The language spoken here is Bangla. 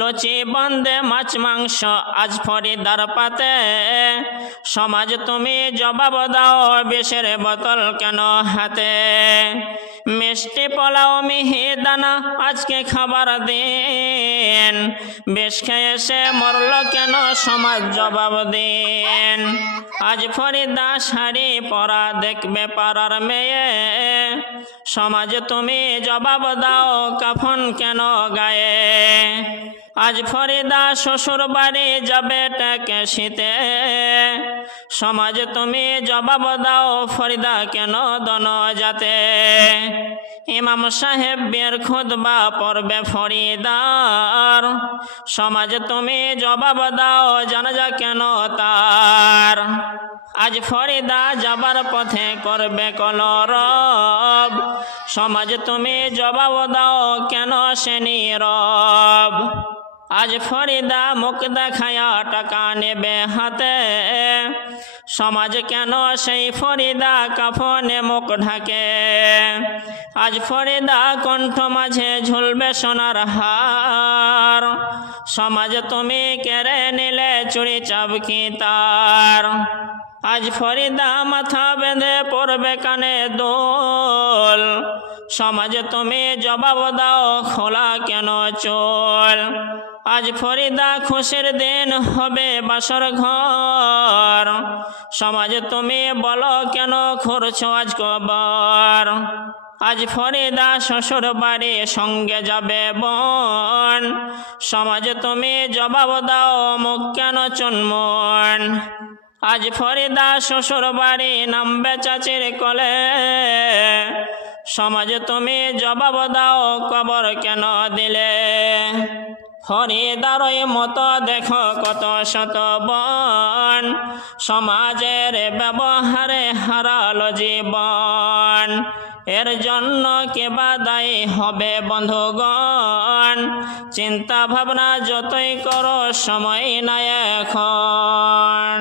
লুচি বন্দে মাছ মাংস আজ ফরিদার পাতে, সমাজ তুমি জবাব দাও বিষের বোতল কেন হাতে। মিষ্টি পোলাও মিহিদানা আজকে খাবার দিন, বিষ খেয়ে সে মরল কেন সমাজ জবাব দিন। আজ ফরিদা শাড়ি পরা দেখবে পাড়ার মেয়ে, সমাজ তুমি জবাব দাও কাফন কেন গায়ে। আজ ফরিদা শ্বশুর বাড়ি যাবে টাকে শীতে, সমাজ তুমি জবাব দাও ফরিদা কেন দন যাতে। ইমাম সাহেব বের খুতবা পড়বে ফরিদার, সমাজ তুমি জবাব দাও জানাজা কেন তার। আজ ফরিদা যাবার পথে করবে কলরব, সমাজ তুমি জবাব দাও কেন সে নীরব। আজ ফরিদা মুখ দেখায়া টাকা নেবে হাতে, সমাজ কেন সেই ফরিদা কাফনে মুখ ঢাকে। আজ ফরিদা কণ্ঠ মাঝে ঝুলবে সোনার হার, সমাজ তুমি কেড়ে নিলে চুরি চাবকি তার। আজ ফরিদা মাথা বেঁধে পড়বে কানে দোল, সমাজ তুমি জবাব দাও খোলা কেন চোল। আজ ফরিদা খুশির দিন হবে বাসর ঘর, সমাজ তুমি বলো কেন খুঁড়ছো আজ কবর। আজ ফরিদা শ্বশুর বাড়ি সঙ্গে যাবে বোন, সমাজ তুমি জবাব দাও মুখ কেন চুনমন। আজ ফরিদা শ্বশুর বাড়ি নামবে চাচির কোলে, সমাজ তুমি জবাব দাও কবর কেন দিলে। ফরিদারই মতো দেখো কত শত বন, সমাজের ব্যবহারে হারালো জীবন। এর জন্য কে বা দায়ী হবে বন্ধুগণ, চিন্তা ভাবনা যতই করো সময় নাই এখন।